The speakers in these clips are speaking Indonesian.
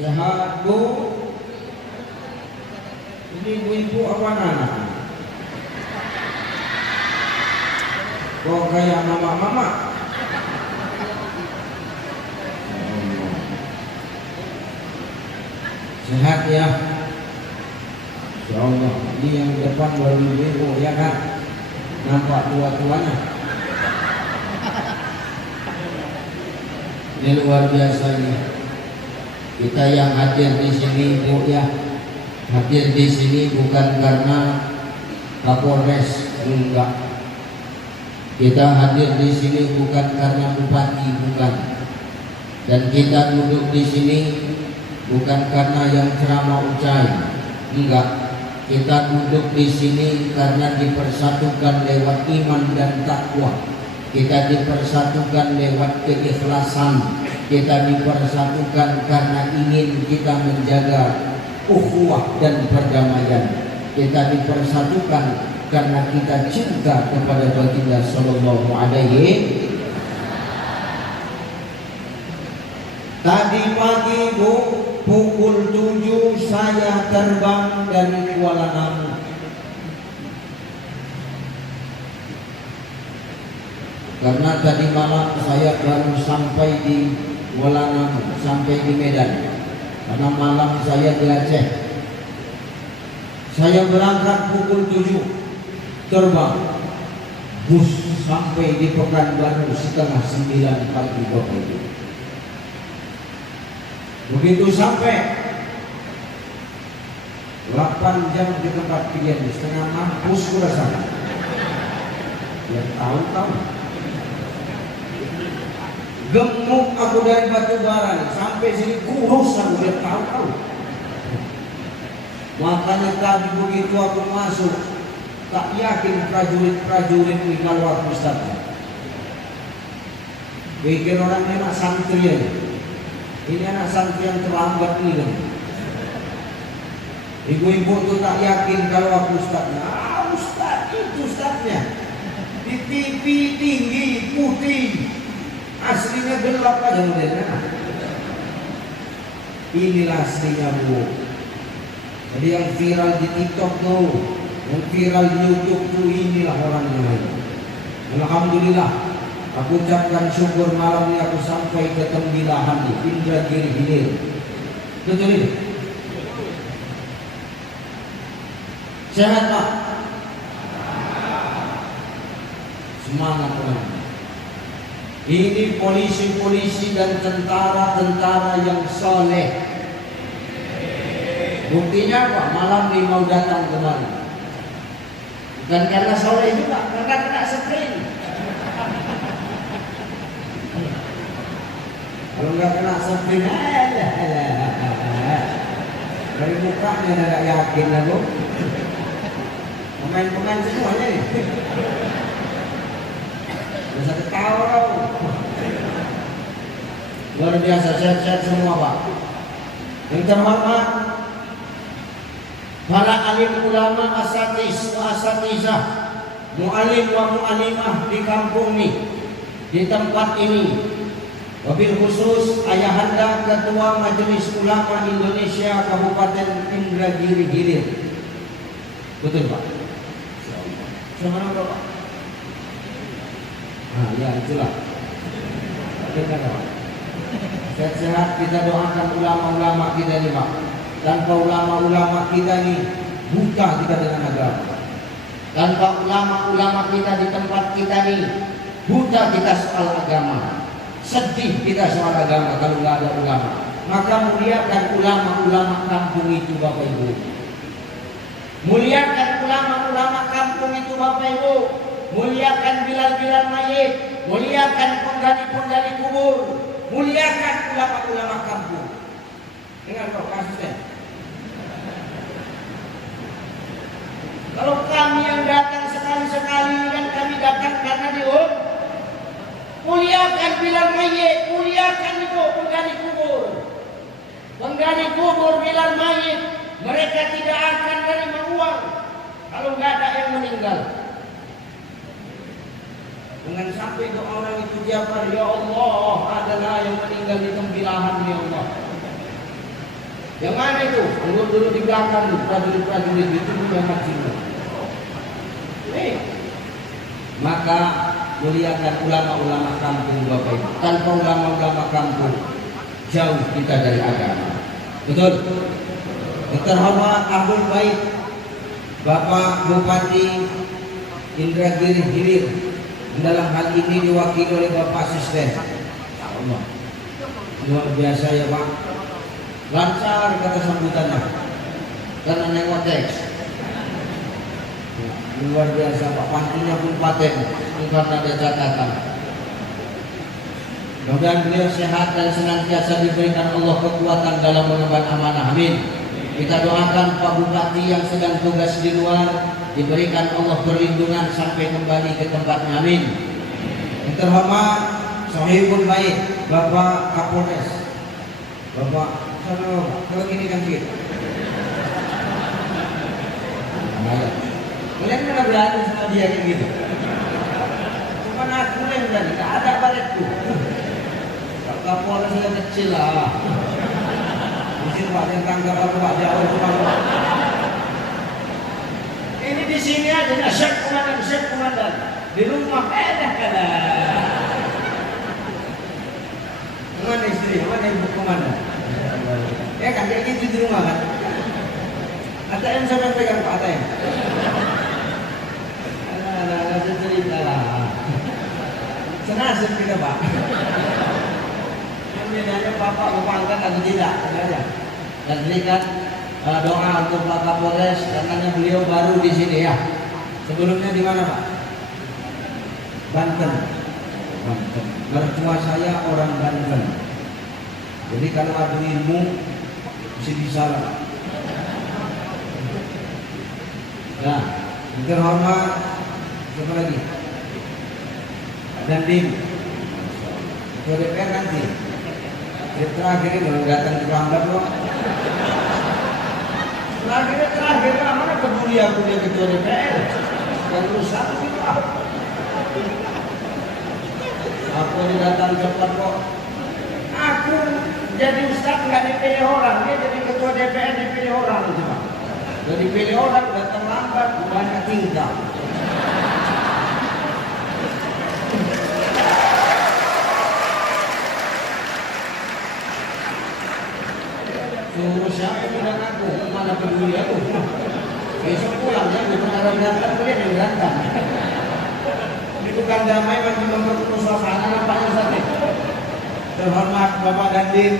Sehat Bu? Ini ibu-ibu apa anak? Kok kayak mama-mama? Sehat ya? Insyaallah. Ini yang depan baru ibu ya kan? Nampak tua-tuanya. Ini luar biasa ini. Kita yang hadir di sini Bu ya, hadir di sini bukan karena Kapolres, enggak. Kita hadir di sini bukan karena bupati, bukan. Dan kita duduk di sini bukan karena yang ceramah ucai, enggak. Kita duduk di sini karena dipersatukan lewat iman dan takwa. Kita dipersatukan lewat keikhlasan. Kita dipersatukan karena ingin kita menjaga ukhuwah dan perdamaian. Kita dipersatukan karena kita cinta kepada baginda sallallahu alaihi. Tadi pagi Bu, pukul 7 saya terbang dari Kuala Namu. Karena tadi malam saya baru sampai di Kuala Namu, sampai di Medan. Karena malam saya di Aceh. Saya berangkat pukul 7, terbang bus sampai di Pekanbaru setengah 9 pagi Bapak Ibu. Begitu sampai 8 jam di tempat kejadian, setengah mampus rasanya. Ya tahu-tahu. Gemuk aku dari Batubara sampai sini kurus aku, udah tahu-tahu. Makanya tadi begitu aku masuk, tak yakin prajurit-prajurit ini kalau aku Ustaz. Pikir orang ini anak santri aja. Ini anak santri yang terlambat ini kan. Ibu-ibu itu tak yakin kalau aku Ustaznya. Ustaz itu Ustaznya. Di TV tinggi, putih. Aslinya gelap aja modelnya. Inilah aslinya Bu. Jadi yang viral di TikTok tuh, yang viral di YouTube tuh, inilah orangnya. Alhamdulillah, aku ucapkan syukur malam ini aku sampai ke Tembilahan di Indragiri Hilir. Betul ini? Sehat Pak? Semangat orang. Ini polisi-polisi dan tentara-tentara yang soleh. Buktinya apa? Malam ini mau datang kemari. Bukan karena soleh juga, karena kena screen. Kalau nggak kena screen, dari mukanya nggak yakin aku. Pemain-pemain semuanya nih. Bisa ketawa. Luar biasa, sehat-sehat semua Pak. Yang terhormat para alim ulama, asatiz wa asatizah, mu'alim wa mu'alimah di kampung ini, di tempat ini. Wabil khusus ayahanda Ketua Majelis Ulama Indonesia Kabupaten Indragiri Hilir. Betul Pak? Sama Bapak? Nah ya itulah. Sehat-sehat kita doakan ulama-ulama kita ini Pak. Tanpa ulama-ulama kita ini buta kita dengan agama. Tanpa ulama-ulama kita di tempat kita ini buta kita soal agama. Sedih kita soal agama kalau nggak ada ulama. Maka muliakan ulama-ulama kampung itu Bapak Ibu. Muliakan ulama-ulama kampung itu Bapak Ibu. Muliakan bilal-bilal mayit. Muliakan penggali-penggali kubur. Muliakan ulama-ulama kampung. Ingat kok kasusnya. Kalau kami yang datang sekali-sekali kan kami datang karena diurut. Muliakan bilal mayit, muliakan itu penggali kubur. Penggali kubur bilal mayit, mereka tidak akan menerima uang kalau nggak ada yang meninggal. Dengan sampai doa orang itu tiap hari, ya Allah, adalah yang meninggal di Tembilahan ya Allah. Yang mana itu? Dulu di belakang prajurit-prajurit itu yang maksimal. Maka muliakan ulama-ulama kampung Bapak Ibu. Tanpa ulama-ulama kampung jauh kita dari agama. Betul? Yang terhormat Abdul Baik Bapak Bupati Indragiri Hilir, dalam hal ini diwakili oleh Bapak Asisten. Allah, luar biasa ya Pak, lancar kata sambutannya karena nengok teks. Luar biasa Pak, pantinya pun paten karena ada catatan. Mudah-mudahan beliau sehat dan senantiasa diberikan Allah kekuatan dalam mengemban amanah. Amin. Kita doakan Pak Bupati yang sedang tugas di luar diberikan Allah perlindungan sampai kembali ke tempatnya. Amin. Yang terhormat Sohibul Baik Bapak Kapolres, Bapak kalau gini kan gitu. Kalian mana berani sama dia kayak gitu? Cuma aku yang berani, tak ada baretku. Kapolres yang kecil lah. Mungkin Pak yang tangga Pak jauh Pak. Ini di sini aja, Syekh Komandan. Di rumah dah kada. Mana istri, mana ibu komandan? Ya kan kayak gitu di rumah kan. ATM sampai pegang Pak ATM. Ada cerita lah. Senasib kita Pak. Bedanya Bapak mengangkat atau tidak saja. Dan berikan doa untuk Pak Kapolres, katanya beliau baru di sini ya. Sebelumnya di mana Pak? Banten. Mertua saya orang Banten. Jadi kalau ada ilmu mesti bisa lah. Nah, yang terhormat siapa lagi? Dan Dim. Ketua DPR nanti. Terakhir ini datang terlambat loh. Terakhir mana peduli aku dia ketua DPR? Yang rusak itu apa? Aku datang cepat kok. Aku jadi ustaz nggak dipilih orang, dia jadi ketua DPR dipilih orang cuma. Jadi dipilih orang datang lambat, banyak tinggal. Suruh siapa yang bilang aku? Mana peduli aku? Besok pulang ya, bukan ada berantem, dia yang berantem. Itu kan damai bagi memperkeruh suasana nampaknya saja. Terhormat Bapak Dandim,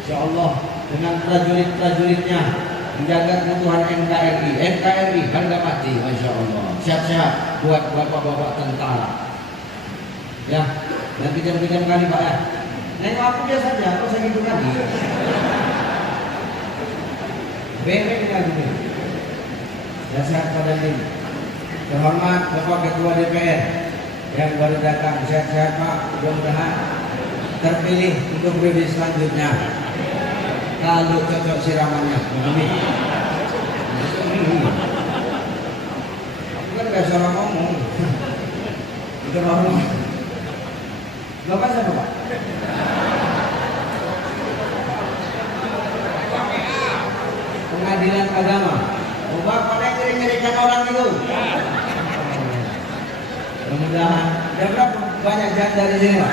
Insya Allah dengan prajurit-prajuritnya menjaga keutuhan NKRI harga mati, Masya Allah. Siap-siap buat bapak-bapak tentara. Ya, dan kejam-kejam kali Pak ya. Nengok aku biasa saja, aku segitu kali. Bebek lagi. Ya sehat pada ini. Terhormat Bapak Ketua DPR yang baru datang, sehat-sehat Pak. Mudah-mudahan terpilih untuk periode selanjutnya. Kalau cocok siramannya. Amin. Aku kan gak salah ngomong. Terhormat. Bapak siapa Pak? Pengadilan agama. Bapak nyari-nyarikan orang itu. Mudah-mudahan. Ada berapa banyak janda di sini Pak?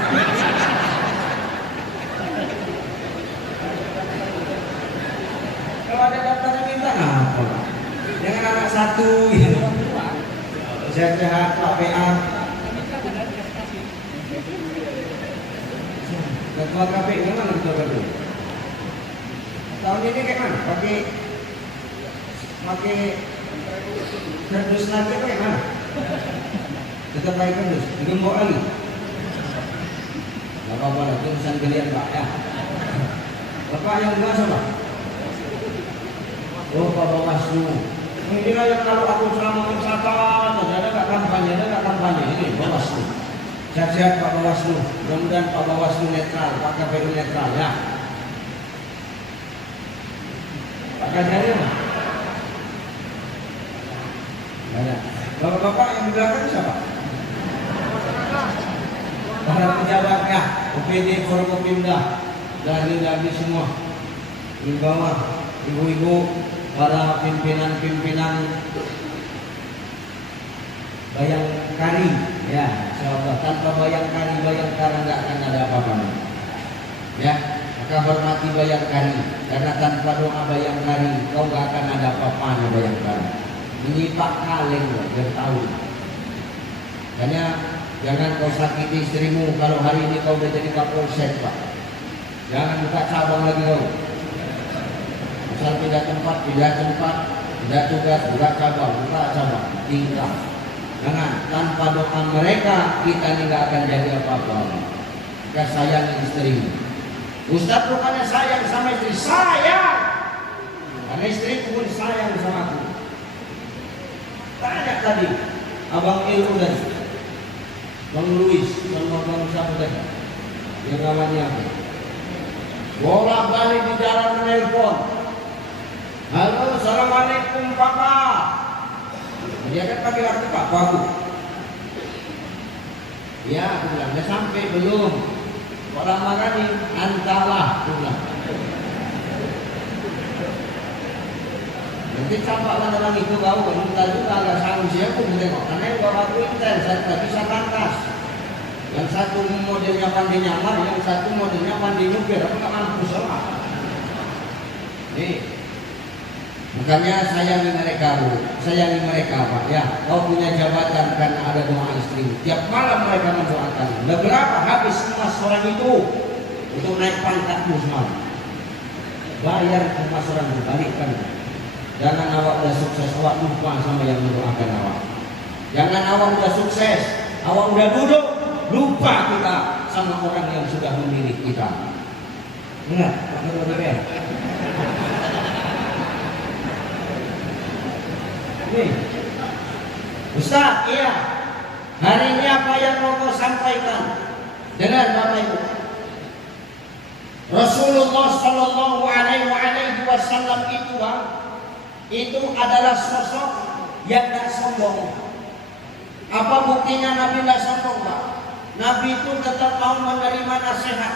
Kalau ada daftarnya minta apa? Jangan anak satu gitu. Sehat-sehat Pak PA. Ketua KPU mana ketua KPU? Tahun ini kayak mana? Pakai kardus lagi apa kayak mana? Tetap pakai kardus, gembok lagi. Gak apa-apa lah, itu urusan kalian Pak ya. Bapak yang enggak sama? Oh Pak Bawaslu. Ini lah yang kalau aku selama mencatat, ada nggak kampanye, ini Bawaslu. Sehat-sehat Pak Bawaslu, mudah-mudahan Pak Bawaslu netral, Pak KPU netral ya. Pak Kajari mana? Ada. Bapak-bapak yang di belakang siapa? Para pejabatnya, UPD, Forkopimda, dan lagi semua. di bawah ibu-ibu, para pimpinan-pimpinan Bayangkari, ya, sahabat, tanpa Bayangkari nggak akan ada apa-apanya. Ya, maka hormati Bayangkari, karena tanpa doa Bayangkari kau nggak akan ada apa-apanya Bayangkari. Menyipak kaleng biar tahu. Hanya jangan kau sakiti istrimu kalau hari ini kau udah jadi Kapolsek, Pak. Jangan buka cabang lagi kau. Asal pindah tempat, pindah tugas, buka cabang, tinggal. Jangan, tanpa doa mereka kita ini nggak akan jadi apa-apa. Kita sayang istrimu. Ustaz bukannya sayang sama istri, sayang. Karena istriku pun sayang sama aku. Tanya tadi Abang Ilmu dan Bang Luis sama Bang Sabu tadi, yang kawannya aku. Bolak-balik di jalan menelpon. Halo, assalamualaikum Papa. Dia kan pakai kartu Papa aku. Ya, aku bilang, udah sampai belum? Orang makan nih, antarlah, aku bilang. Nanti campaklah orang itu kau, entah juga agak sanggup siapa pun tengok. Karena yang bawa aku intens, saya tidak bisa tangkas. Yang satu modelnya pandai nyamar, yang satu modelnya pandai nyupir, aku tak mampu salah. Nih, makanya sayangi mereka Pak, ya. Kau punya jabatan karena ada doa istri. Tiap malam mereka mendoakan. Udah berapa habis emas orang itu untuk naik pangkatmu semalam? Bayar emas orang itu, balikkan. Jangan awak udah sukses, awak lupa sama yang mendoakan awak. Jangan awak udah sukses, awak udah duduk, lupa kita sama orang yang sudah memilih kita. Ingat, Pak. Nih, Ustaz, iya. Hari ini apa yang mau kau sampaikan? Dengar Bapak Ibu. Rasulullah Shallallahu Alaihi Wasallam itu, Bang, itu adalah sosok yang tidak sombong. Apa buktinya Nabi tidak sombong, Pak? Nabi itu tetap mau menerima nasihat.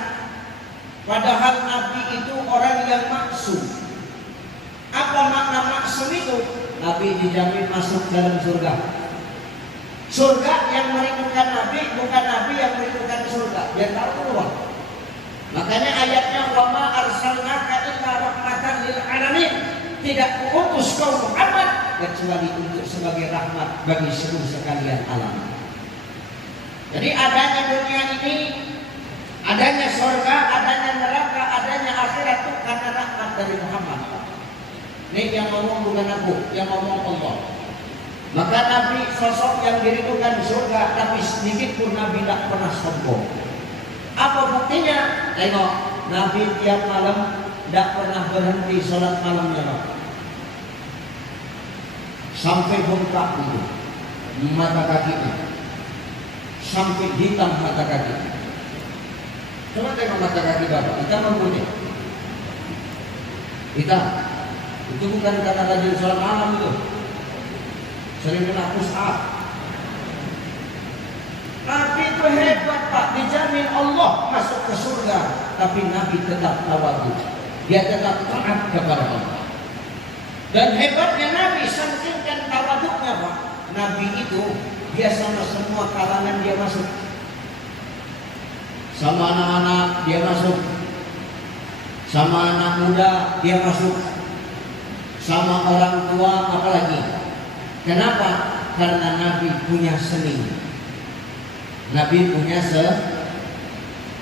Padahal Nabi itu orang yang maksum. Apa makna maksum itu? Nabi dijamin masuk dalam surga. Surga yang merindukan Nabi, bukan Nabi yang merindukan surga. Dia tahu dulu. Makanya ayatnya wa ma arsalnaka illa rahmatan lil alamin. Tidak kuutus kau Muhammad kecuali untuk sebagai rahmat bagi seluruh sekalian alam. Jadi adanya dunia ini, adanya surga, adanya neraka, adanya akhirat itu karena rahmat dari Muhammad. Ini yang ngomong bukan aku, yang ngomong Allah. Maka Nabi sosok yang dirindukan surga, tapi sedikit pun Nabi tidak pernah sombong. Apa buktinya? Tengok, Nabi tiap malam tidak pernah berhenti sholat malamnya, Pak. Sampai bengkak itu mata kakinya, sampai hitam mata kaki. Coba tengok mata kaki Bapak, hitam apa putih? Hitam. Itu bukan karena rajin sholat malam itu, sering kena push up. Nabi itu hebat Pak, dijamin Allah masuk ke surga, tapi Nabi tetap tawadhu. Dia tetap taat kepada Allah. Dan hebatnya Nabi, saking tawaduknya Pak, Nabi itu dia sama semua kalangan dia masuk. Sama anak-anak dia masuk, sama anak muda dia masuk, sama orang tua apalagi. Kenapa? Karena Nabi punya seni. Nabi punya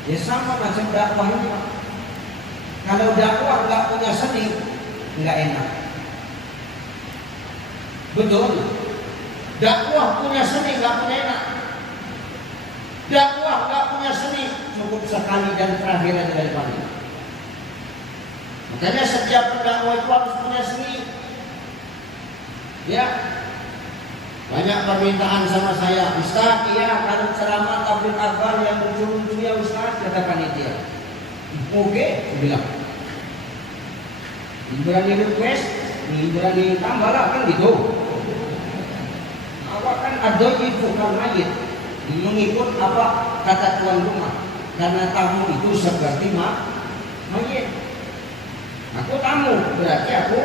ya sama macam dakwah ini Pak. Kalau dakwah nggak punya seni, nggak enak. Betul. Dakwah punya seni nggak punya enak. Dakwah nggak punya seni, cukup sekali dan terakhir aja dari pagi. Makanya setiap pendakwah itu harus punya seni. Ya, banyak permintaan sama saya, Ustaz, iya kalau ceramah tabligh akbar yang lucu-lucu ya Ustaz, kata panitia. Oke, saya bilang. Berani request, berani tambah lah kan gitu. Awak kan ada itu kan mayit, mengikut apa kata tuan rumah, karena tamu itu seperti mayit. Aku tamu, berarti aku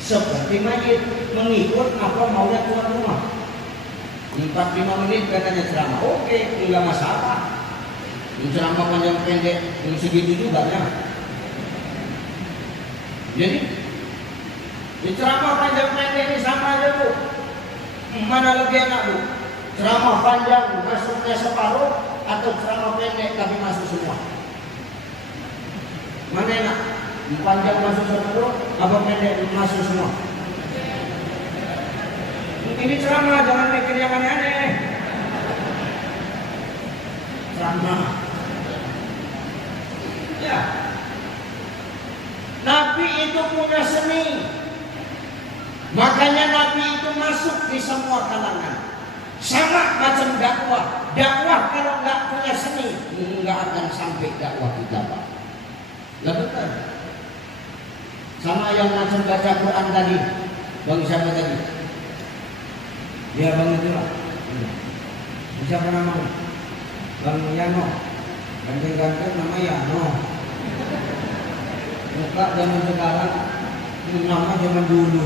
seperti mayit, mengikut apa maunya tuan rumah. 4-5 menit katanya ceramah, oke, enggak masalah. Ceramah panjang pendek, segitu juga ya. Jadi ceramah panjang pendek ini sama aja Bu. Mana lebih enak Bu? Ceramah panjang masuknya separuh atau ceramah pendek tapi masuk semua? Mana enak? Panjang masuk separuh apa pendek masuk semua? Ini ceramah, jangan mikir yang aneh-aneh. Ceramah. Ya. Nabi itu punya seni. Makanya Nabi itu masuk di semua kalangan. Sama macam dakwah. Dakwah kalau nggak punya seni, nggak akan sampai dakwah kita Pak. Lah betul. Sama yang macam baca Quran tadi. Bang siapa tadi? Dia Bang itu lah. Siapa namanya? Bang Yano. Ganteng-ganteng nama Yano. Muka zaman sekarang, nama zaman dulu.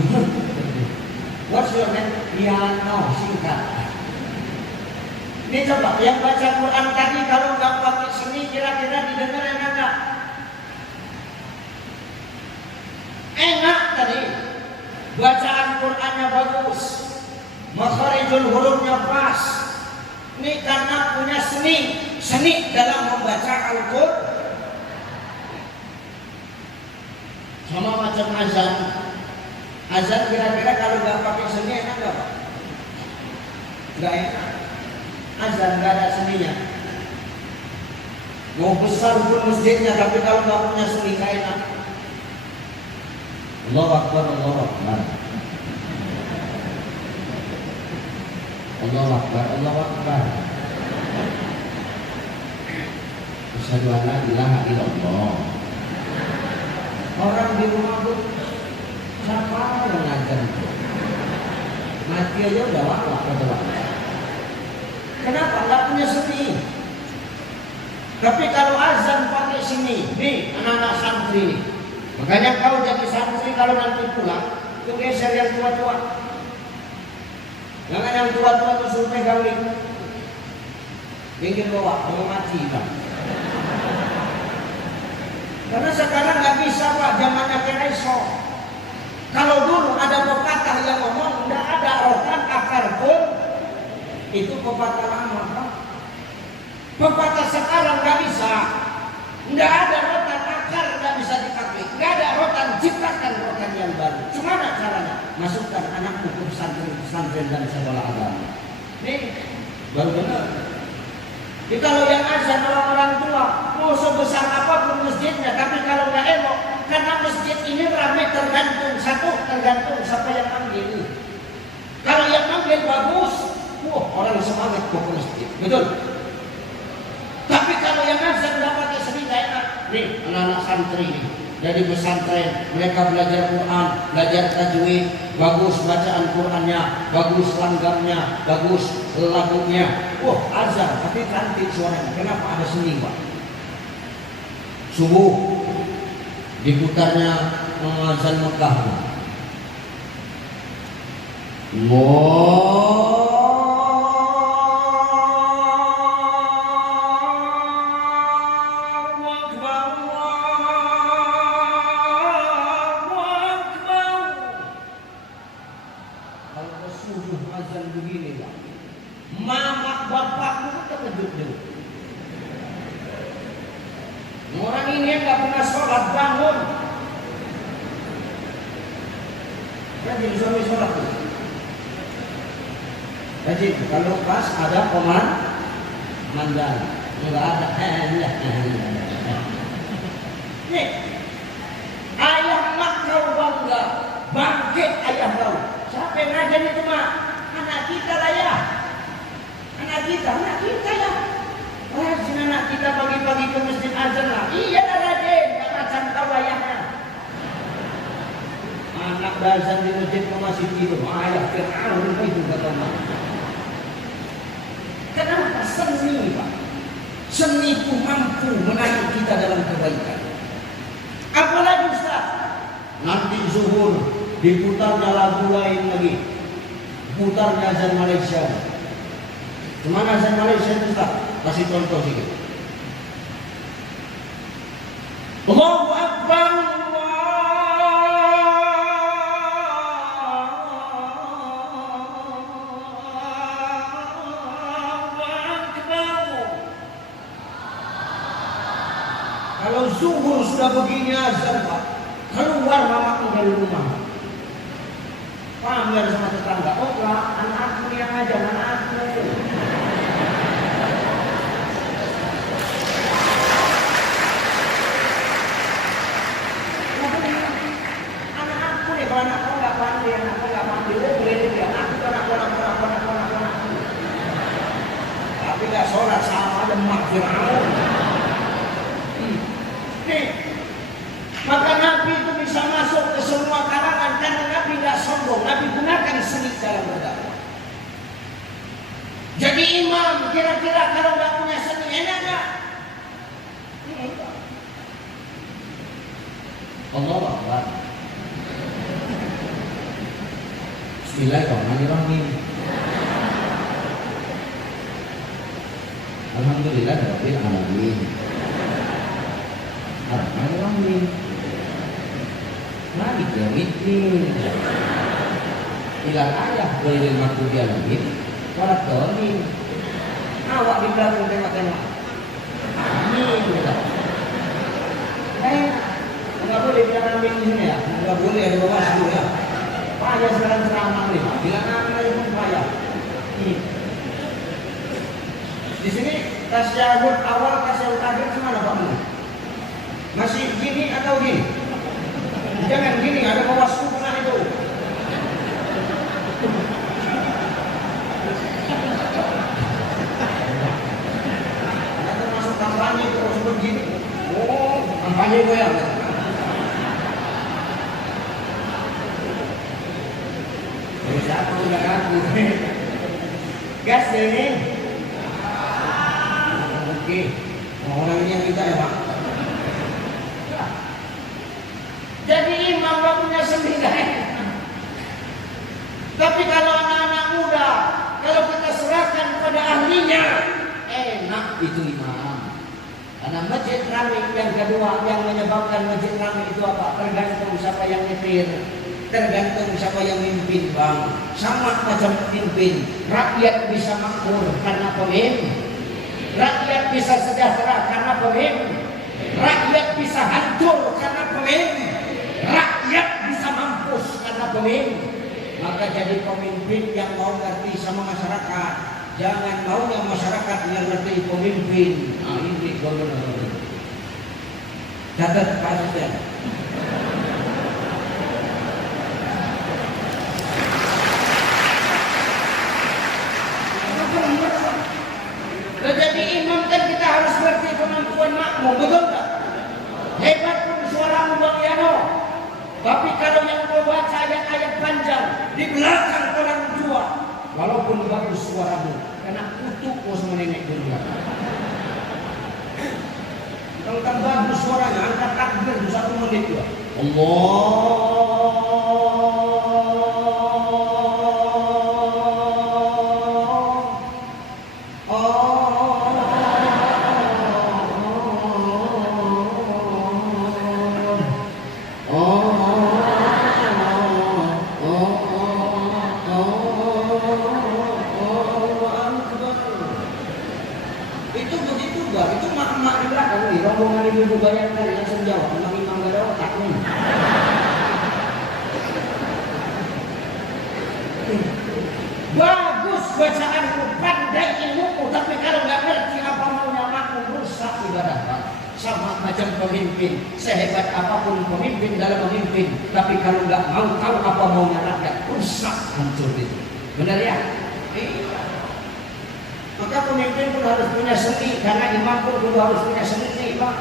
What's your name? Yano, singkat. Ini coba yang baca Quran tadi kalau nggak pakai seni kira-kira didengar enak nggak? Enak tadi. Bacaan Qurannya bagus. Makharijul hurufnya pas. Ini karena punya seni dalam membaca Al-Quran. Sama macam azan. Azan kira-kira kalau nggak pakai seni enak nggak Pak? Nggak enak. Azan nggak ada seninya. Mau besar pun masjidnya, tapi kalau nggak punya seni nggak enak. Allahu Akbar, Allahu Akbar. Allahu Akbar, Allahu Akbar. Asyhadu an la ilaha illallah. Orang di rumah tuh siapa yang ngajar itu? Mati aja udah wak coba. Kenapa? Nggak punya seni. Tapi kalau azan pakai seni, nih anak-anak santri nih. Makanya kau jadi santri kalau nanti pulang, tuh geser yang tua-tua. Jangan yang tua-tua tuh suruh pegang nih. Pinggir bawah, mau mati Pak. Karena sekarang nggak bisa Pak, zamannya kereso. Kalau dulu ada pepatah yang ngomong nggak ada rotan akar pun, itu pepatah lama Pak. Pepatah sekarang nggak bisa, nggak ada rotan akar nggak bisa dipakai, nggak ada rotan ciptakan rotan yang baru. Gimana caranya? Masukkan anak ke pesantren dan sekolah agama. Nih baru benar. Jadi kalau yang azan orang-orang tua, mau sebesar apapun masjidnya, tapi kalau nggak elok, karena masjid ini ramai tergantung siapa yang ambil. Kalau yang ambil bagus, orang semangat ke masjid, betul. Tapi kalau yang azan nggak pakai seni nggak enak. Nih anak-anak santri nih, dari pesantren, mereka belajar Quran, belajar tajwid, bagus bacaan Qurannya, bagus langgamnya, bagus lagunya. Azan, tapi cantik suaranya. Kenapa? Ada seni Pak. Subuh diputarnya azan Mekah. Orang ini yang nggak pernah sholat bangun. Rajin suami sholat tuh. Rajin. Kalau pas ada komandan, nggak ada. Nih, ayah mak kau bangga, bangkit ayah kau. Siapa yang ngajar itu mak? Anak kita lah ya. Anak kita ya. Rajin anak kita pagi-pagi ke masjid azan lah. Iya lah Raden, gak macam kau ayahnya. Anak azan di masjid kau masih tidur. Ayah Fir'aun itu kata mak. Kenapa? Seni Pak. Seni itu mampu menarik kita dalam kebaikan. Apalagi zuhur, diputarnya lagu lain lagi, putarnya azan Malaysia. Kemana azan Malaysia itu Ustaz? Kasih contoh sedikit. Allahu Akbar. Kalau zuhur sudah begini azan Pak, keluar mamaku dari rumah. Panggil sama tetangga, oh Pak, anak-anakmu yang ajar, anak-anakmu. Anak-anakku nih, kalau anak kau nggak panggil, anak kau nggak panggil, boleh dia, aku anak. Tapi nggak sholat sama demak Fir'aun. Nih, maka Nabi itu bisa masuk ke semua kalangan karena Nabi nggak sombong. Nabi gunakan seni dalam berdakwah. Jadi imam kira-kira kalau nggak punya seni enak nggak? Allah Akbar. Bismillahirrahmanirrahim. Alhamdulillah rabbil alamin. Ar-Rahmanir-Rahim. Malik yaumiddin. Ilal ayah ghairil maghdubi alaihim waladdallin. Awak di belakang tengok-tengok. Amin. Enggak boleh bilang amin di sini ya. Enggak boleh ada bawaslu ya. Payah sekarang ceramah nih. Bilang amin aja pun payah. Di sini tasyahud awal, tasyahud akhir semana Pak Mu? Masih gini atau gini? Jangan gini, ada bawaslu pernah itu. Ada masuk kampanye terus begini. Oh, kampanye gue ya. Terus aku udah ngaku. Gas ini. Oke, orangnya yang kita ya Pak. Jadi imam gak punya sembilan. Tapi kalau anak-anak muda, kalau kita serahkan kepada ahlinya, enak itu imam. Karena masjid ramai yang kedua yang menyebabkan masjid ramai itu apa? Tergantung siapa yang nyetir, tergantung siapa yang mimpin bang. Sama macam pimpin, rakyat bisa makmur karena pemimpin, rakyat bisa sejahtera karena pemimpin, rakyat bisa hancur karena pemimpin. Rakyat bisa mampus karena pemimpin. Maka jadi pemimpin yang mau ngerti sama masyarakat. Jangan maunya masyarakat yang ngerti pemimpin. Nah ini benar. Catat Pak Asisten. Jadi imam kan kita harus ngerti kemampuan makmum, betul tak? Hebat pun suaramu Bang Yano. Tapi kalau yang membaca ayat-ayat panjang di belakang orang tua, walaupun bagus suaramu, karena kutuk bos menenek di belakang. Kalau bagus suaranya, angkat takbir 1 menit juga. Allah. Itu mak-mak di belakang nih, rombongan ibu-ibu banyak tadi langsung jawab, memang imam gak ada otak nih. Bagus bacaanku, pandai ilmuku, tapi kalau gak ngerti apa maunya makmum, rusak ibadah. Sama macam pemimpin, sehebat apapun pemimpin dalam memimpin, tapi kalau gak mau tahu apa maunya rakyat, rusak, hancur itu. Benar ya? Iya. Maka pemimpin pun harus punya seni, karena imam pun juga harus punya seni Pak.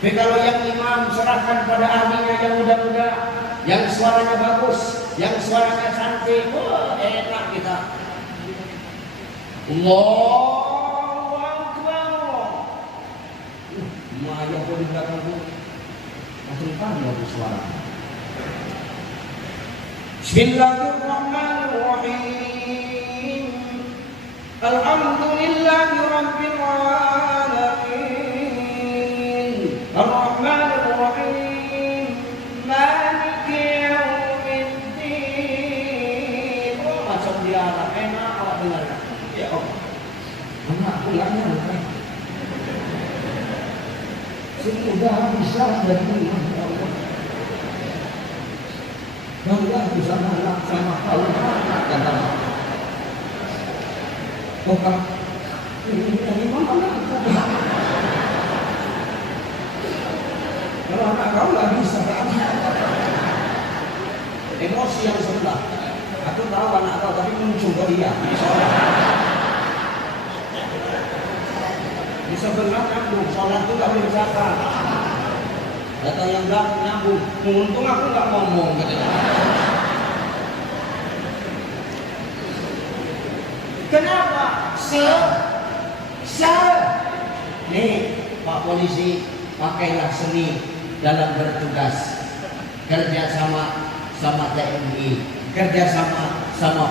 Tapi kalau yang imam serahkan pada ahlinya yang muda-muda, yang suaranya bagus, yang suaranya cantik, wah enak kita. Allahu Akbar. Maya pun di belakang tu, langsung pandai suara. Bismillahirrahmanirrahim. Alhamdulillahi rabbil alamin. Ar-Rahmanir-Rahim. Maliki yaumiddin. Oh, macam dia enak awak dengar. Ya Allah. Anak pulangnya bukan. Sudah bisa dari Allah. Bangga bisa anak sama Allah. Kata bukan. Ini dari mana? Kalau anak kau nggak bisa kan? Emosi yang sebelah. Aku tahu anak kau tapi mencoba dia. Di sebelah nyambung, sholat itu nggak boleh zakat. Datang yang nggak nyambung, untung aku nggak ngomong. Kenapa? Nih Pak Polisi, pakailah seni dalam bertugas, kerja sama TNI, kerja sama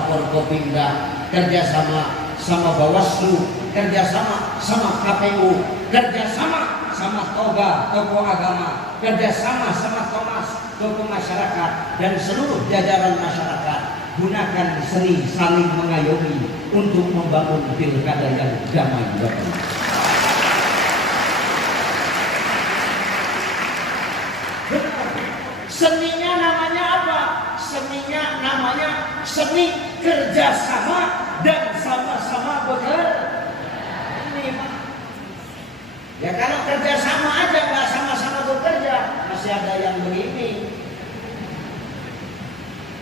Forkopimda, kerja sama Bawaslu, kerja sama KPU, kerja sama Toga, tokoh agama, kerja sama Thomas, tokoh masyarakat, dan seluruh jajaran masyarakat. Gunakan seni saling mengayomi untuk membangun pilkada yang damai. Seninya namanya apa? Seninya namanya seni kerjasama dan sama-sama bekerja. Ya kalau kerjasama aja nggak sama-sama bekerja, masih ada yang begini.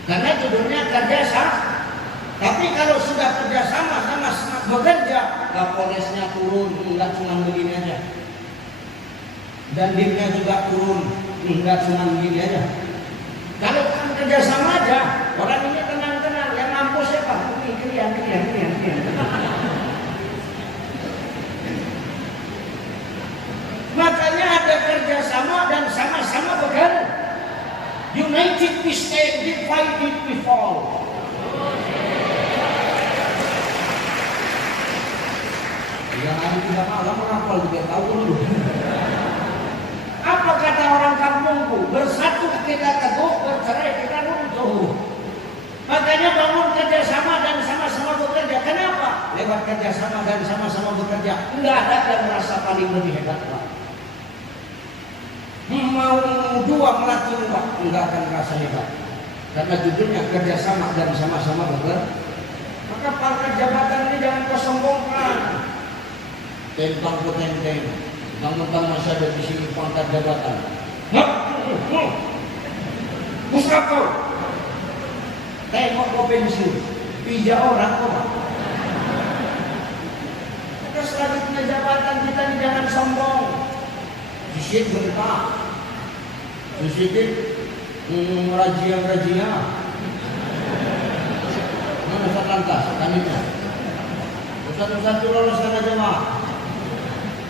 Karena judulnya kerjasama. Tapi kalau sudah kerjasama sama-sama bekerja, Kapolresnya turun, nggak cuma begini aja. Dan dimnya juga turun, nggak cuma begini aja. Kalau kan kerjasama aja, orang ini tenang-tenang, yang mampus siapa? Ini kalian. Makanya ada kerjasama dan sama-sama bekerja. United we stand, divided we fall. Yang hari tidak malam menghafal juga tahu dulu. Apa kata orang kampungku? Bersatu kita teguh, bercerai kita runtuh. Makanya bangun kerjasama dan sama-sama bekerja. Kenapa? Lewat kerjasama dan sama-sama bekerja, enggak ada yang merasa paling lebih hebat. Mau dua melatih enggak akan merasa hebat. Karena judulnya kerjasama dan sama-sama bekerja. Maka pangkat jabatan ini jangan kau sombongkan. Tentang potenteng, bang masih ada di sini pangkat jabatan. Mustafa, tengok kau pensiun, pijak orang. Maka selanjutnya jabatan kita ini jangan sombong. Disit bentak, disit razia. Mana Ustaz lantas, kanitnya. Ustaz loloskan aja mah.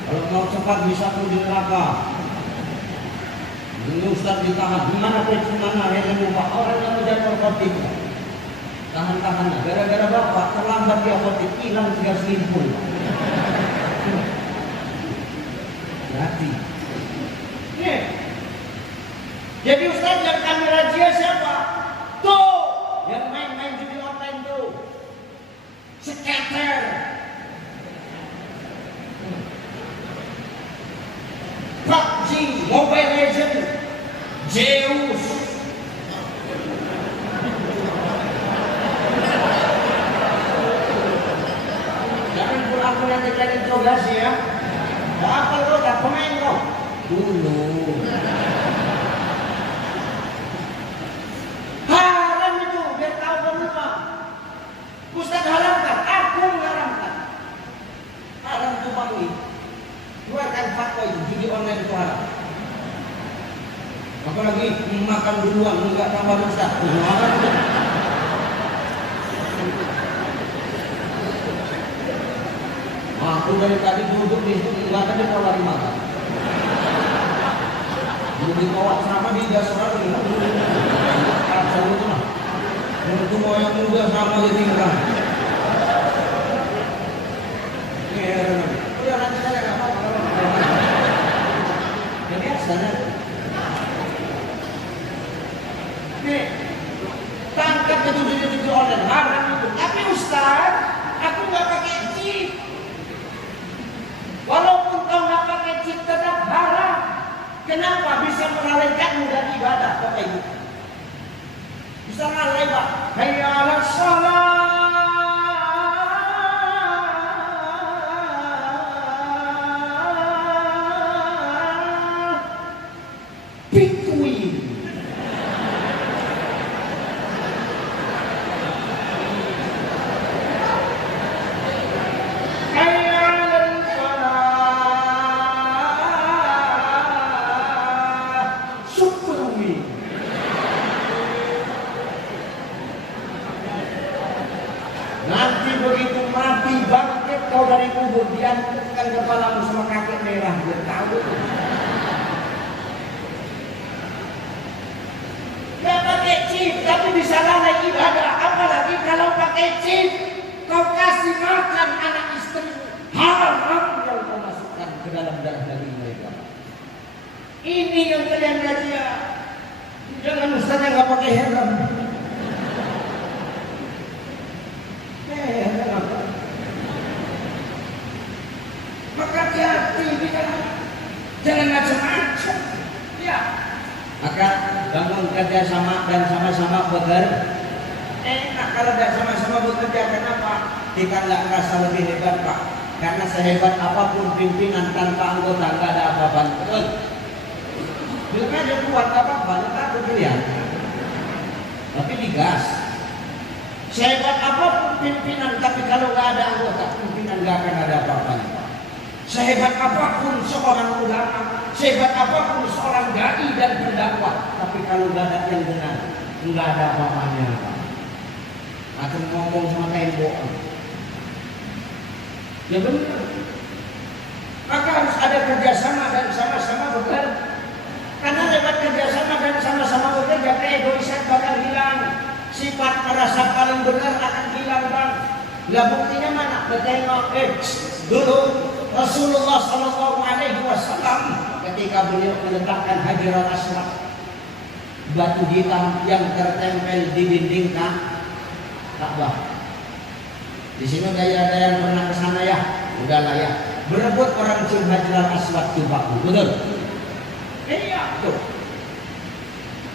Kalau mau cepat bisa pun di neraka. Ini Ustaz ditahan. Gimana helm Pak? Orang yang menjadi korporatif. Tahan-tahannya. Gara-gara bapak terlambat di apotek, hilang 3.000. Hati. Jadi Ustaz yang kami razia siapa? Tuh, yang main-main judi online tuh. Scatter. PUBG, Mobile Legends, Zeus. Jangan pulang nanti kalian coba sih ya. Apa lo udah pemain kok? Dulu. Haram itu, biar tahu kamu Pak. Ustaz haramkan, aku mengharamkan. Haram itu Pak ini. Keluarkan fatwa itu, judi online itu haram. Apalagi makan duluan, enggak tambah Ustaz. Haram itu. Aku dari tadi duduk di situ, enggak tadi kalau lari makan. 2 Jadi bawa sama di dasar ini. Asal itu lah. Untuk mau yang muda sama di tinggal. Udah nanti saya nggak apa-apa. Jadi biasanya. Nih, tangkap itu order haram itu. Tapi Ustaz, aku nggak pakai chip. Walaupun kau nggak pakai chip tetap haram. Kenapa bisa melalaikanmu dari ibadah Bapak Ibu? Bisa lalai Pak. Hayya 'alas shalah. Between. Nanti begitu mati bangkit kau dari kubur, diangkatkan kepalamu sama kakek merah, dia tahu. Gak pakai chip, tapi bisa lalai ibadah. Apalagi kalau pakai chip, kau kasih makan anak istri, haram yang kau masukkan ke dalam darah daging mereka. Ini yang kalian raja. Jangan Ustaz yang gak pakai helm. Maka hati-hati, jangan macam-macam. Ya. Maka bangun kerja sama dan sama-sama bekerja. Enak kalau tidak sama-sama bekerja. Kenapa? Kita nggak merasa lebih hebat Pak. Karena sehebat apapun pimpinan tanpa anggota nggak ada apa-apa. Betul. Bila ada kuat apa-apa, tak berpilihan. Tapi digas. Sehebat apapun pimpinan, tapi kalau nggak ada anggota, pimpinan nggak akan ada apa-apanya. Sehebat apapun seorang ulama, sehebat apapun seorang dai dan pendakwah, tapi kalau nggak ada yang benar, nggak ada apa-apanya. Aku ngomong sama tembok. Ya benar. Maka harus ada kerjasama dan sama-sama bekerja. Karena lewat kerjasama dan sama-sama bekerja, keegoisan bakal hilang. Sifat merasa paling benar akan hilang Bang. Lah buktinya mana? Bertengok dulu Rasulullah Sallallahu Alaihi Wasallam ketika beliau meletakkan Hajarul Aswad, batu hitam yang tertempel di dinding Ka'bah. Di sini ada yang pernah ke sana ya? Udahlah ya. Berebut orang cium Hajarul Aswad tumpahku, betul? Iya, tuh.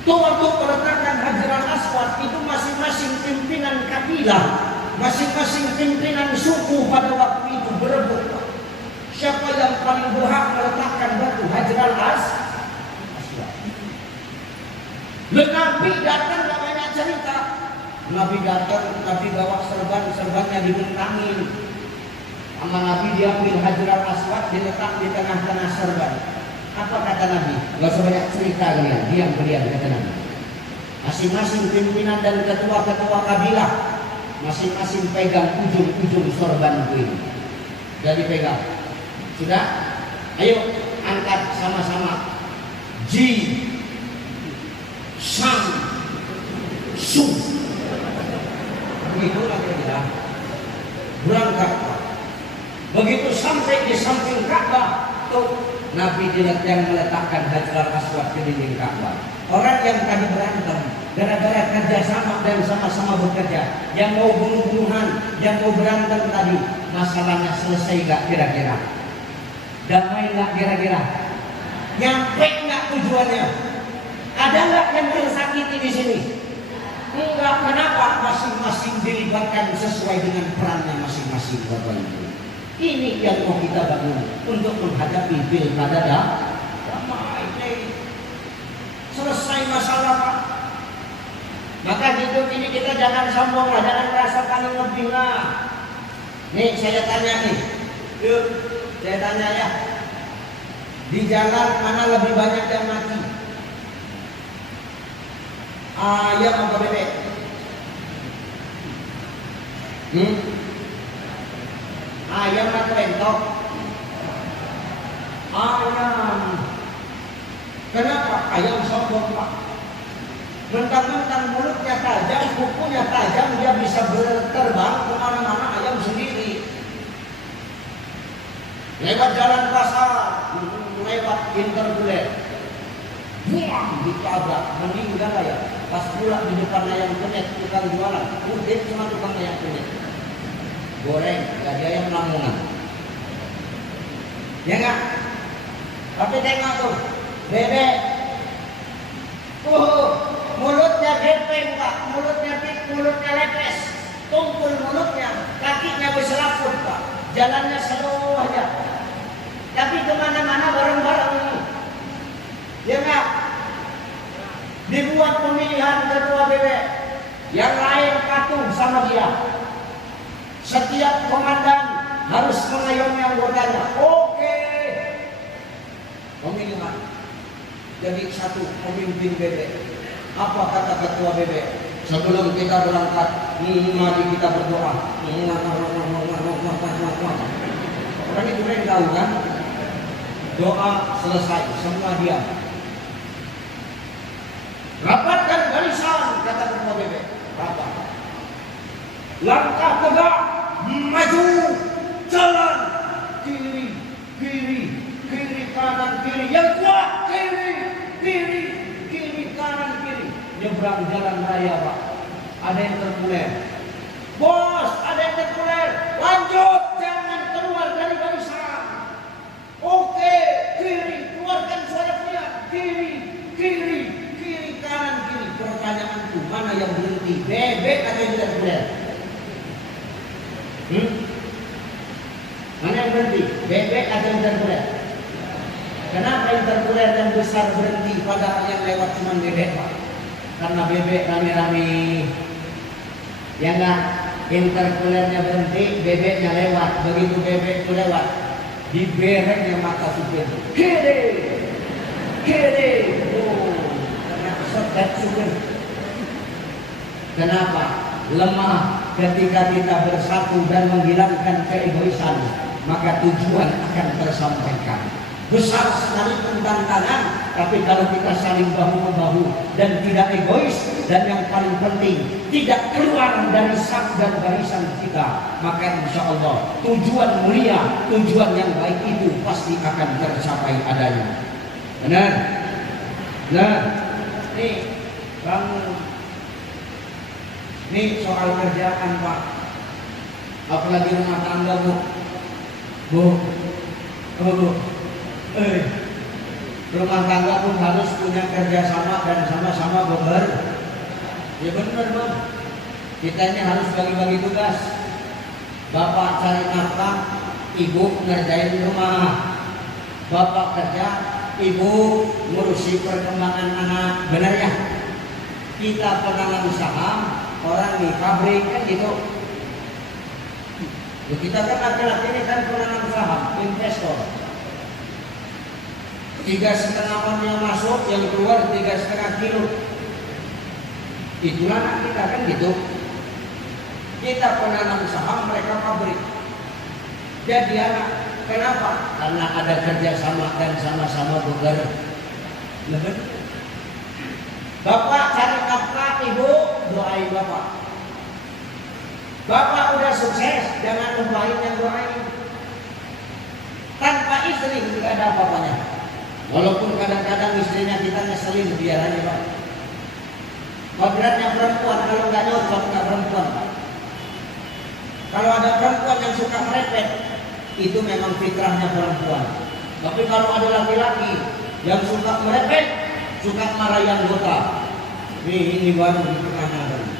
Tuh waktu meletakkan Hajarul Aswad itu masing-masing pimpinan kabilah, masing-masing pimpinan suku pada waktu itu berebut. Siapa yang paling berhak meletakkan batu Hajarul Aswad? Nabi datang gak banyak cerita. Nabi datang, Nabi bawa serbannya dibentangin. Sama Nabi diambil Hajarul Aswad, diletak di tengah-tengah serban. Apa kata Nabi? Gak usah banyak cerita kalian, diam kata Nabi. Masing-masing pimpinan dan ketua-ketua kabilah masing-masing pegang ujung-ujung sorban ini. Jadi pegang. Sudah? Ayo angkat sama-sama. Ji Sang Su. Begitulah kira-kira. Berangkat. Begitu sampai di samping Ka'bah, tuh Nabi yang meletakkan Hajarul Aswad ke dinding Ka'bah. Orang yang tadi berantem gara-gara kerjasama dan sama-sama bekerja, yang mau bunuh-bunuhan, yang mau berantem tadi, masalahnya selesai gak kira-kira? Damai gak kira-kira? Nyampe gak tujuannya? Ada gak yang tersakiti di sini? Enggak. Kenapa? Masing-masing dilibatkan sesuai dengan perannya masing-masing. Bapak Ibu, ini yang mau kita bangun untuk menghadapi pilkada damai. Selesai masalah Pak. Maka hidup ini kita jangan sombong lah, jangan merasa paling lebih lah. Nih saya tanya nih, yuk saya tanya ya, di jalan mana lebih banyak yang mati? Ayam apa bebek? Ayam atau entok? Ayam. Kenapa? ayam sombong Pak. Mentang-mentang mulutnya tajam, kukunya tajam, dia bisa berterbang kemana-mana ayam sendiri. Lewat jalan pasar, lewat interguler, buang ditabrak, meninggal ayam. Pas pula di depan ayam penyet, tukang jualan, udah cuma tukang ayam penyet. Goreng, jadi ayam lamongan. Ya enggak? Tapi tengok tuh, bebek. Mulutnya gepeng Pak, mulutnya lepes, tumpul mulutnya, kakinya berselaput Pak, jalannya slow aja. Tapi kemana-mana bareng-bareng. Ya enggak? Dibuat pemilihan ketua bebek, yang lain patuh sama dia. Setiap komandan harus mengayomi anggotanya. Oke. Pemilihan. Jadi satu pemimpin bebek. Apa kata ketua bebek? Sebelum kita berangkat, mari kita berdoa. Orang itu yang tahu kan? Doa selesai, semua diam. Rapatkan barisan, kata ketua bebek. Rapat. Langkah tegak, maju, jalan, kiri, kiri, kiri, kanan, kiri, yang kuat, kiri, kiri, kiri, kanan, kiri. Nyebrang jalan raya Pak, ada yang terpuler. Bos, ada yang terpuler. Lanjut, jangan keluar dari barisan. Oke, kiri, keluarkan suara punya. Kiri, kiri, kiri, kanan, kiri. Pertanyaanku, mana yang berhenti? Bebek atau yang tidak terpuler? Mana yang berhenti? Bebek atau yang terpuler? Kenapa yang terpuler dan besar berhenti padahal yang lewat cuma bebek Pak? Karena bebek rame-rame. Ya enggak? Interkulernya berhenti, bebeknya lewat. Begitu bebek itu lewat, dibereknya mata supir. Kiri, kiri. Karena sobat supir. Kenapa? Lemah. Ketika kita bersatu dan menghilangkan keegoisan, maka tujuan akan tersampaikan. Besar sekalipun tantangan, tapi kalau kita saling bahu-membahu dan tidak egois, dan yang paling penting tidak keluar dari saf dan barisan kita, maka insya Allah tujuan mulia, tujuan yang baik itu pasti akan tercapai adanya. Benar? Nah, nih Bang, nih soal kerjaan Pak, apalagi rumah tangga Bu. Rumah tangga pun harus punya kerjasama dan sama-sama bekerja. Ya benar Bang. Kita ini harus bagi-bagi tugas. Bapak cari nafkah, ibu ngerjain rumah. Bapak kerja, ibu ngurusi perkembangan anak. Benar ya? Kita penanam saham, orang di pabrik kan gitu. Ya, kita kan laki-laki ini kan penanam saham, investor. 3,5 on yang masuk, yang keluar 3,5 kilo. Itulah anak kita kan gitu. Kita penanam saham, mereka pabrik. Jadi anak, kenapa? Karena ada kerjasama dan sama-sama bekerja. Bapak cari nafkah, ibu doain bapak. Bapak udah sukses, jangan lupain yang doain. Tanpa istri tidak ada apa-apanya. Walaupun kadang-kadang istrinya kita ngeselin, biar aja Pak. Kodratnya perempuan, kalau nggak nyocok nggak perempuan Pak. Kalau ada perempuan yang suka merepet, itu memang fitrahnya perempuan. Tapi kalau ada laki-laki yang suka merepet, suka marahi anggota, ini baru itu kanan.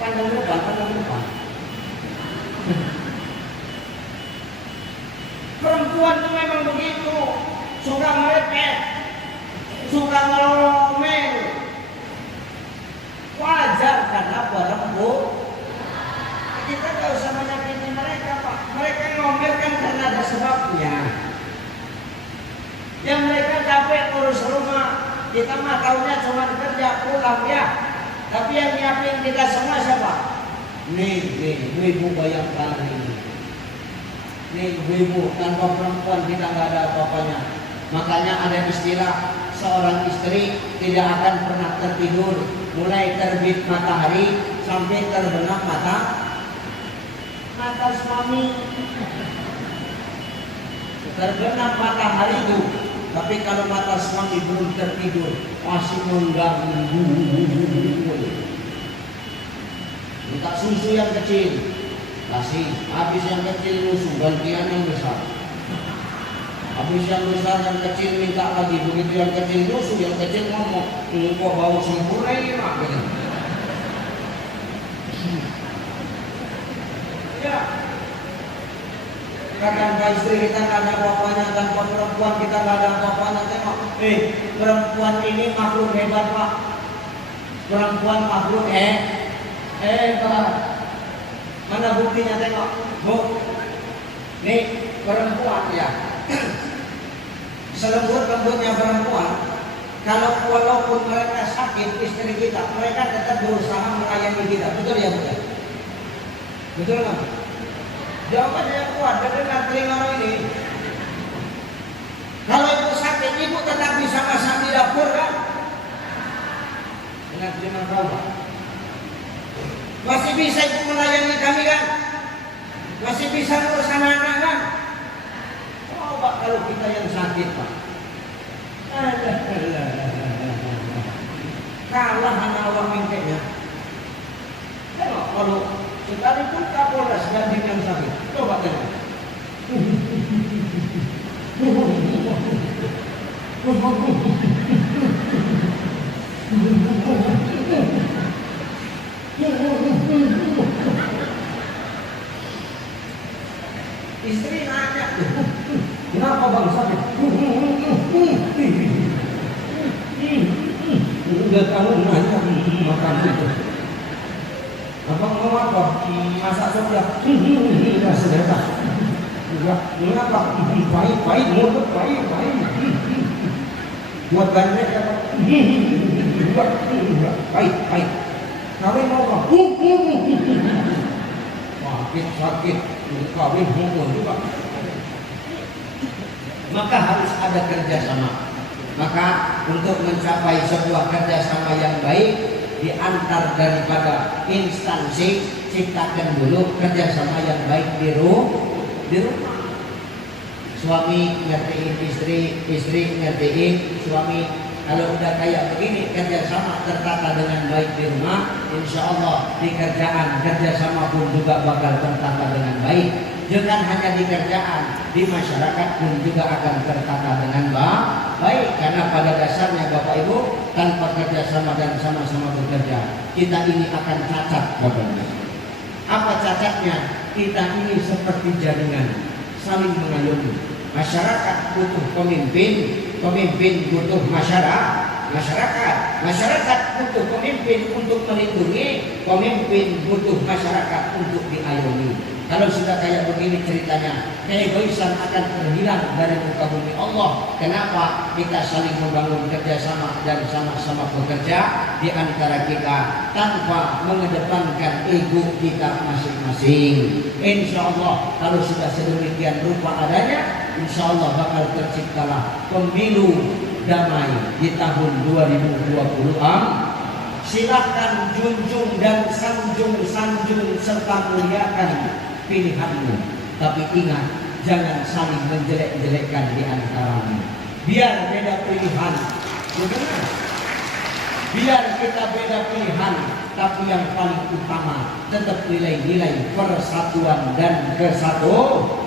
Pandang depan. Perempuan itu memang begitu, suka merepet, suka ngelomel. Wajar karena perempuan. Kita gak usah menyakiti mereka Pak. Mereka ngomel kan karena ada sebabnya. Yang mereka capek urus rumah, kita mah taunya cuma kerja pulang ya. Tapi yang nyiapin kita semua siapa? Nih, ibu bayangkan ini. Nih ibu-ibu, tanpa perempuan kita nggak ada apa-apanya. Makanya ada istilah seorang istri tidak akan pernah tertidur mulai terbit matahari sampai terbenam mata suami. Terbenam matahari itu, tapi kalau mata suami belum tertidur masih mengganggu. Minta susu yang kecil, kasih. Habis yang kecil susu, gantian yang besar. Habis yang besar, yang kecil minta lagi. Begitu yang kecil susu, yang kecil ngomong, kok bau sempurna ini mak? Ya. Kadang istri kita nggak ada apa-apanya, tanpa perempuan kita nggak ada apa-apanya. Tengok, perempuan ini makhluk hebat pak. Perempuan makhluk hebat. Mana buktinya, tengok, bu. Nih perempuan ya. Selembut-lembutnya perempuan, walaupun mereka sakit istri kita, mereka tetap berusaha melayani kita. Betul ya betul? Betul nggak? Jawabannya yang kuat, dengan telinga ini. Kalau ibu sakit, ibu tetap bisa masak di dapur kan? Dengan telinga kau, masih bisa ibu melayani kami kan? Masih bisa ngurus anak-anak kan? Coba kalau kita yang sakit pak, kalah anak awak mingkeknya. Tengok kalau sekalipun Kapolres ganti yang sakit, coba tengok. Istri nanya, kenapa bang sakit? Udah kamu nanya makan itu. Abang mau apa? Masak sop ya? Tidak sedekah. Mengapa? Baik, mulut baik. Buat bandek ya pak? Baik. Kawin mau apa? Sakit. Kawin mau juga. Maka harus ada kerjasama. Maka untuk mencapai sebuah kerjasama yang baik, diantar daripada instansi, ciptakan dulu kerjasama yang baik di rumah. Suami ngertiin istri ngertiin suami. Kalau udah kayak begini, kerjasama tertata dengan baik di rumah, insya Allah di kerjasama pun juga bakal tertata dengan baik. Jangan hanya di kerjaan, di masyarakat pun juga akan tertata dengan baik. Karena pada dasarnya Bapak Ibu, tanpa kerjasama dan sama-sama bekerja, kita ini akan cacat Bapak Ibu. Apa cacatnya? Kita ini seperti jaringan, saling mengayomi. Masyarakat butuh pemimpin butuh masyarakat butuh pemimpin untuk melindungi, pemimpin butuh masyarakat untuk diayomi. Kalau sudah kayak begini ceritanya, keegoisan akan terhilang dari muka bumi Allah. Kenapa? Kita saling membangun kerjasama dan sama-sama bekerja di antara kita tanpa mengedepankan ego kita masing-masing. Insya Allah kalau sudah sedemikian rupa adanya, insya Allah bakal terciptalah pemilu damai di tahun 2020. Silahkan junjung dan sanjung serta muliakan pilihanmu, tapi ingat jangan saling menjelek-jelekkan di antaramu. Biar beda pilihan, benar. Biar kita beda pilihan, tapi yang paling utama tetap nilai-nilai persatuan dan kesatuan.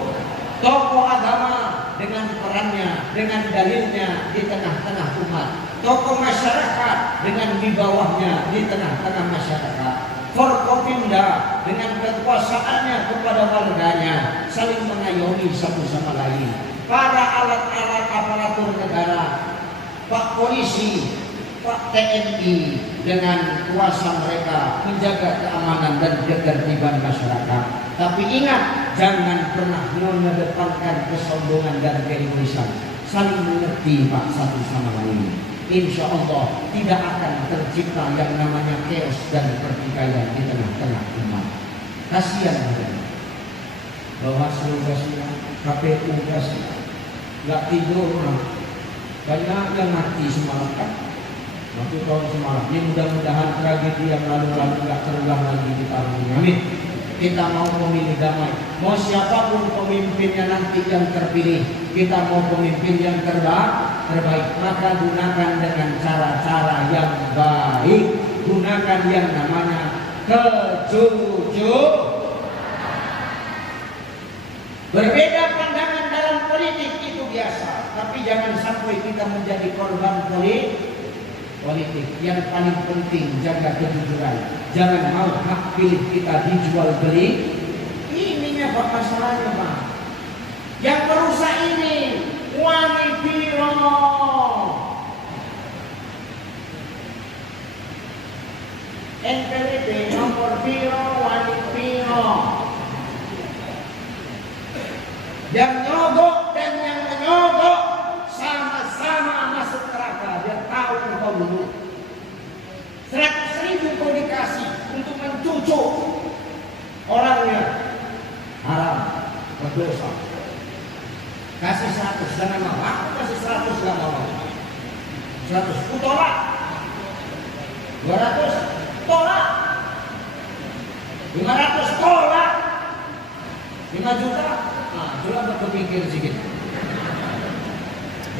Tokoh agama dengan perannya, dengan dalilnya di tengah-tengah umat. Tokoh masyarakat dengan di bawahnya di tengah-tengah masyarakat. Forkopimda dengan kekuasaannya kepada warganya saling mengayomi satu sama lain. Para alat-alat aparatur negara, Pak Polisi, Pak TNI dengan kuasa mereka menjaga keamanan dan ketertiban masyarakat. Tapi ingat, jangan pernah mengedepankan kesombongan dan keegoisan. Saling mengerti Pak satu sama lain. Insya Allah tidak akan tercipta yang namanya chaos dan pertikaian di tengah-tengah umat. Kasihan mereka. Bawaslu kasih, KPU kasih, nggak tidur orang. Banyak yang mati semalam kan, mati tahun semalam. Ini mudah-mudahan tragedi yang lalu-lalu nggak terulang lagi di tahun ini. Amin. Kita mau pemilih damai. Mau siapapun pemimpinnya nanti yang terpilih, kita mau pemimpin yang terbaik. Maka gunakan dengan cara-cara yang baik. Gunakan yang namanya kejujuran. Berbeda pandangan dalam politik itu biasa, tapi jangan sampai kita menjadi korban politik. Yang paling penting jaga kejujuran. Jangan mau hak pilih kita dijual beli. Ininya Pak masalahnya Pak. Yang merusak ini wani piro. NPWP nomor piro wani piro. Yang nyogok dan yang menyogok sama-sama masuk neraka. Dia tahu engkau dulu. 100.000 kau dikasih untuk mencucuk orangnya, haram, berdosa. Kasih 100 jangan mau. Aku kasih 100 gak mau. 100 ku tolak. 200 tolak. 500 tolak. 5 juta. Nah, coba berpikir sedikit.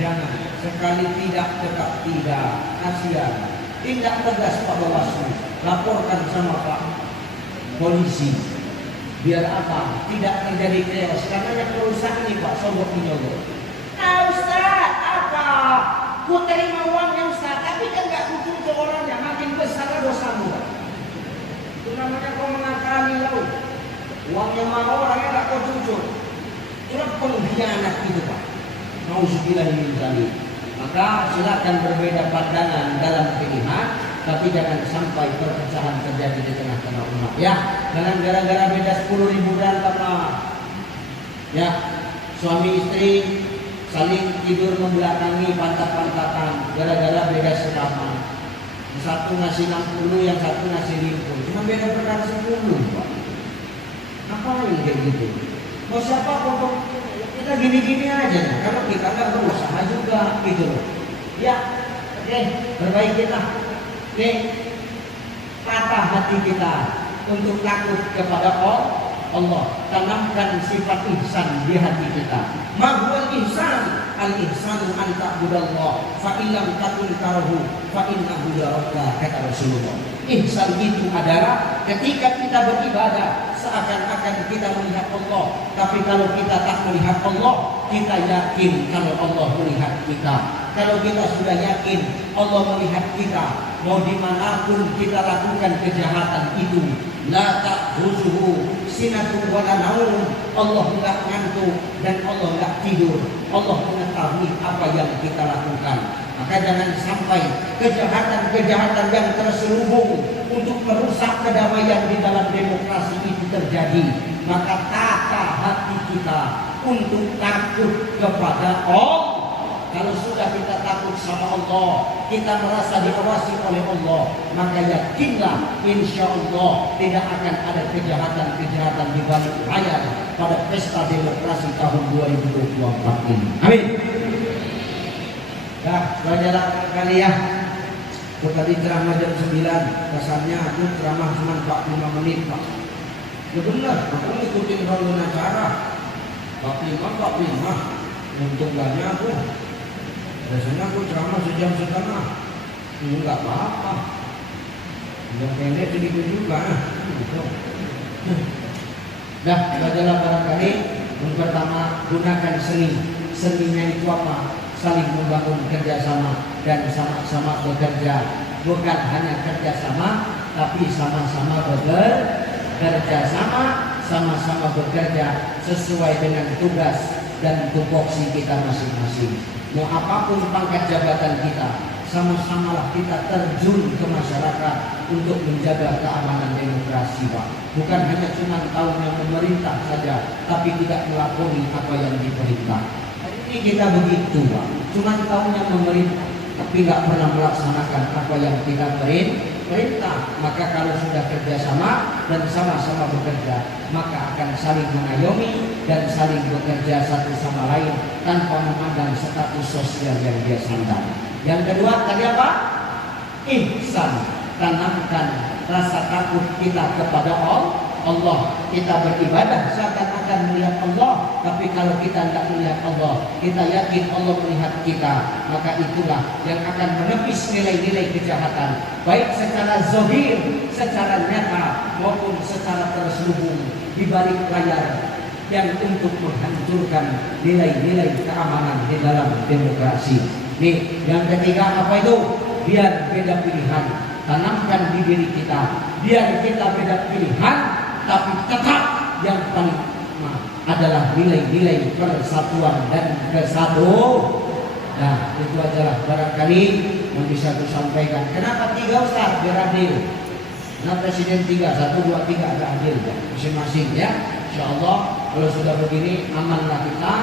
Jangan sekali tidak tetap tidak. Kasihan. Tindak tegas Pak Bawaslu, laporkan sama Pak Polisi. Biar apa? Tidak terjadi chaos. Karena yang kerusakan ini Pak, sogok menyogok. Ah Ustaz, apa? Ku terima uangnya Ustaz, tapi kan gak kucuk orangnya. Makin besar dosamu. Itu namanya kau mengakali laut. Uangnya mau orangnya gak kau cucuk. Itu pengkhianat itu Pak. Nauzubillah min dzalik. Maka silakan berbeda pandangan dalam pilihan, tapi jangan sampai perpecahan terjadi di tengah-tengah umat. Ya, jangan gara-gara beda 10.000 berantem lah. Ya, suami istri saling tidur membelakangi pantat-pantatan gara-gara beda sekamar. Yang satu ngasih 60, yang satu ngasih 50. Cuma beda perkara 10, Pak. Ngapain kayak gitu? Mau siapa pokok kita gini-gini aja, kalau kita nggak berusaha juga gitu loh. Ya, oke, perbaikilah. Oke, patah hati kita untuk takut kepada Allah. Tanamkan sifat ihsan di hati kita. Ma huwal ihsan? Al-ihsanu an ta'budallah fa illam takun tarahu fa innahu yaraka, kata Rasulullah. Ihsan itu adalah ketika kita beribadah seakan-akan kita melihat Allah, tapi kalau kita tak melihat Allah, kita yakin kalau Allah melihat kita. Kalau kita sudah yakin Allah melihat kita, mau dimanapun kita lakukan kejahatan itu, la ta'khuzuhu sinatun wa la naum. Allah enggak ngantuk dan Allah enggak tidur. Allah mengetahui apa yang kita lakukan. Maka jangan sampai kejahatan-kejahatan yang terselubung untuk merusak kedamaian di dalam demokrasi itu terjadi. Maka tata hati kita untuk takut kepada Allah. Kalau sudah kita takut sama Allah, kita merasa diawasi oleh Allah, maka yakinlah insya Allah tidak akan ada kejahatan-kejahatan di balik layar pada pesta demokrasi tahun 2024 ini. Amin. Ya, belajar kali ya. Aku tadi ceramah jam 9, kesannya aku ceramah cuma 45 menit Pak. Ya benar, aku ngikutin rangkaian acara 45, untung banyak aku. Biasanya aku ceramah sejam setengah. Enggak apa-apa. Yang pendek begitu juga. Gitu. Nah, belajarlah barangkali. Yang pertama, gunakan seni. Seninya itu apa? Saling membangun kerjasama dan sama-sama bekerja. Bukan hanya kerjasama, tapi sama-sama bekerja sama-sama bekerja sesuai dengan tugas dan tupoksi kita masing-masing. Mau apapun pangkat jabatan kita, sama-samalah kita terjun ke masyarakat untuk menjaga keamanan demokrasi, Pak. Bukan hanya cuma tahunya memerintah saja, tapi tidak melakoni apa yang diperintah. Ini kita begitu, Pak. Cuma tahunya memerintah, tapi nggak pernah melaksanakan apa yang kita perintah. Maka kalau sudah kerjasama dan sama-sama bekerja, maka akan saling mengayomi, dan saling bekerja satu sama lain tanpa memandang status sosial yang dia sandang. Yang kedua tadi apa? Ihsan, tanamkan rasa takut kita kepada Allah. Kita beribadah seakan-akan melihat Allah, tapi kalau kita tidak melihat Allah, kita yakin Allah melihat kita, maka itulah yang akan menepis nilai-nilai kejahatan, baik secara zahir, secara nyata maupun secara terselubung di balik layar, yang untuk menghancurkan nilai-nilai keamanan di dalam demokrasi. Nih, yang ketiga apa itu? Biar beda pilihan, tanamkan di diri kita. Biar kita beda pilihan, tapi tetap yang paling utama adalah nilai-nilai persatuan dan kesatuan. Nah, itu adalah barangkali yang bisa saya sampaikan. Kenapa 3 Ustaz? Biar adil. Nah, Presiden 3, 1, 2, 3 agak adil ya, masing-masing ya. Insya Allah kalau sudah begini amanlah kita.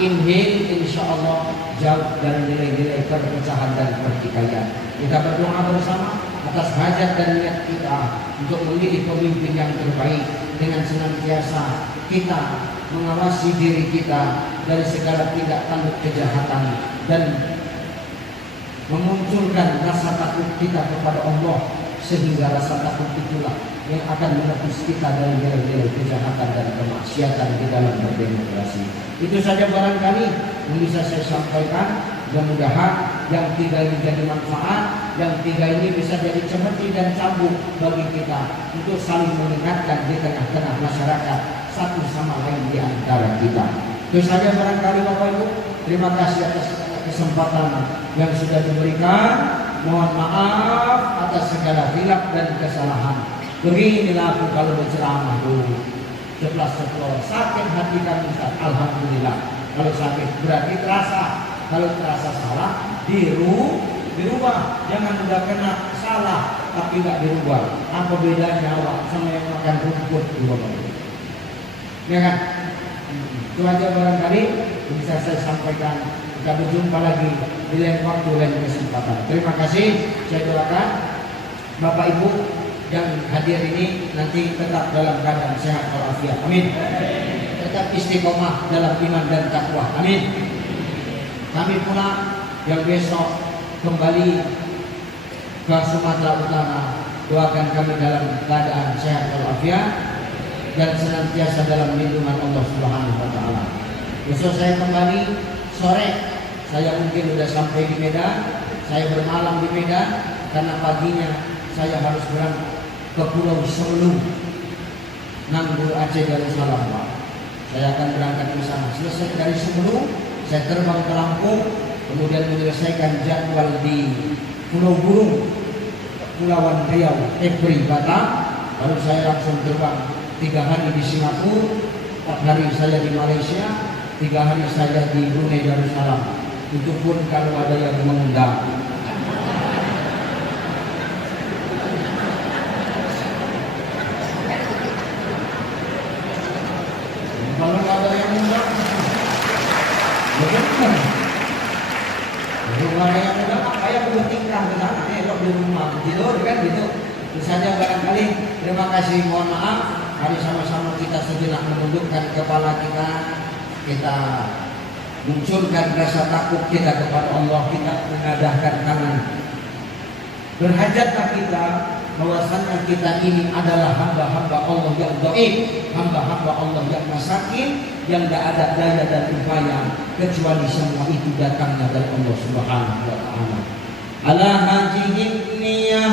Inhil, insya Allah jauh dari nilai-nilai perpecahan dan pertikaian. Kita berdoa bersama atas hajat dan niat kita untuk memilih pemimpin yang terbaik, dengan senantiasa kita mengawasi diri kita dari segala tindak tanduk kejahatan dan memunculkan rasa takut kita kepada Allah, sehingga rasa takut itulah yang akan menebus kita dari nilai-nilai kejahatan dan kemaksiatan di dalam berdemokrasi. Itu saja barangkali yang bisa saya sampaikan. Mudah-mudahan yang 3 ini jadi manfaat, yang 3 ini bisa jadi cemeti dan cambuk bagi kita untuk saling mengingatkan di tengah-tengah masyarakat satu sama lain di antara kita. Itu saja barangkali Bapak Ibu. Terima kasih atas kesempatan yang sudah diberikan. Mohon maaf atas segala hilaf dan kesalahan. Beginilah aku kalau berceramah dulu, ceplas-ceplos, sakit hati kami Ustaz. Alhamdulillah. Kalau sakit berarti terasa. Kalau terasa salah, dirubah. Jangan udah kena salah tapi nggak dirubah. Apa bedanya awak sama yang makan rumput di bawah? Ya kan? Itu aja barangkali bisa saya sampaikan. Kita berjumpa lagi di lain waktu, lain kesempatan. Terima kasih. Saya doakan Bapak Ibu yang hadir ini nanti tetap dalam keadaan sehat walafiat. Amin. Tetap istiqomah dalam iman dan takwa. Amin. Kami pula yang besok kembali ke Sumatera Utara, doakan kami dalam keadaan sehat walafiat dan senantiasa dalam lindungan Allah Subhanahu wa taala. Besok saya kembali sore, saya mungkin sudah sampai di Medan. Saya bermalam di Medan karena paginya saya harus berangkat ke Pulau Selu, Nanggul Aceh Darussalam. Saya akan berangkat ke sana. Selesai dari Selu, saya terbang ke Lampung, kemudian menyelesaikan jadwal di Pulau Burung, Kepulauan Riau, Kepri, Batam. Lalu saya langsung terbang 3 hari di Singapura, 4 hari saya di Malaysia, 3 hari saya di Brunei Darussalam. Itu pun kalau ada yang mengundang. Kalau ada yang mengundang, benar. Rumah yang mudah, kayak bertingkah ke sana, elok di rumah, tidur kan gitu. Itu saja barangkali. Terima kasih, mohon maaf. Mari sama-sama kita sejenak menundukkan kepala kita. Kita munculkan rasa takut kita kepada Allah. Kita mengadahkan tangan. Berhajatlah kita bahwasannya kita ini adalah hamba-hamba Allah yang dhaif, hamba-hamba Allah yang masakin, yang tidak ada daya dan upaya kecuali semua itu datangnya dari Allah Subhanahu wa taala. Ala hadhihi niyah